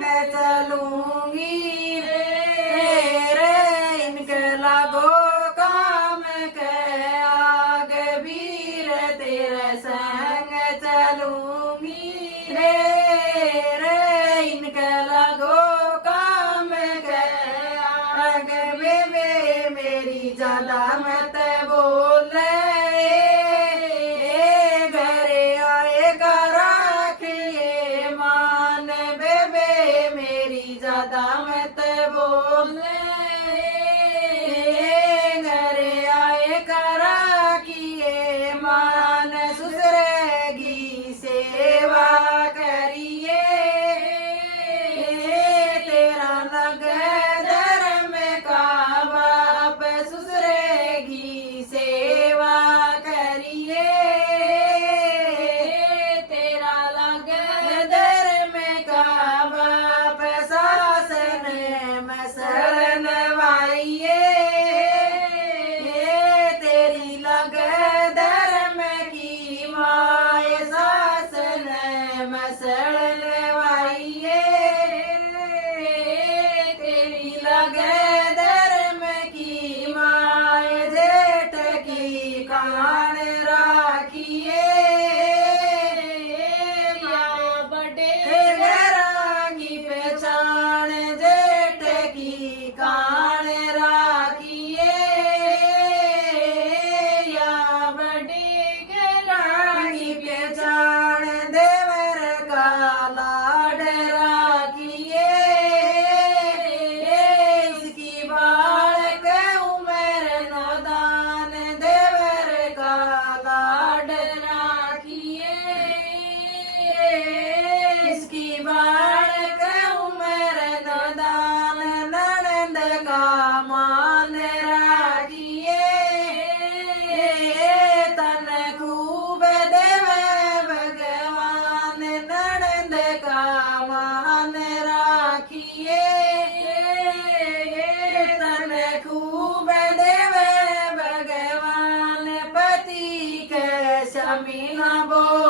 मैं चलूंगी रे इनके लागो काम के आगे वीर तेरे संग चलूंगी रे इनके लागो काम के आगे वे मेरी ज्यादा मत बोले घरे आएगा राखिए मान बेबे मेरी ज्यादा मत बोले घरे आएगा राखिए मान ससुरेगी सेवा करिए तेरा लग धर्म का बाप ससुरेगी सेवा करिए तेरा लग धर्म का बाप शासन में शरणवाइए तेरी लग धर्म की माय शासन में शरणवाइए तेरी लग धर्म की माय जेठ की कान राखिए बड़े घरांगी पहचान जेठ की कान राखिए या बड़े घरांगी पहचान देवर का लाड राखिए इसकी बालक उमर नौदान देवर का लाड राखिए इसकी बालक उमर नौदान ननद का मान राखिए तन खूब देवे भगवान ननद का मान राखिए तन खूब देवे भगवान पति के शमी न बोल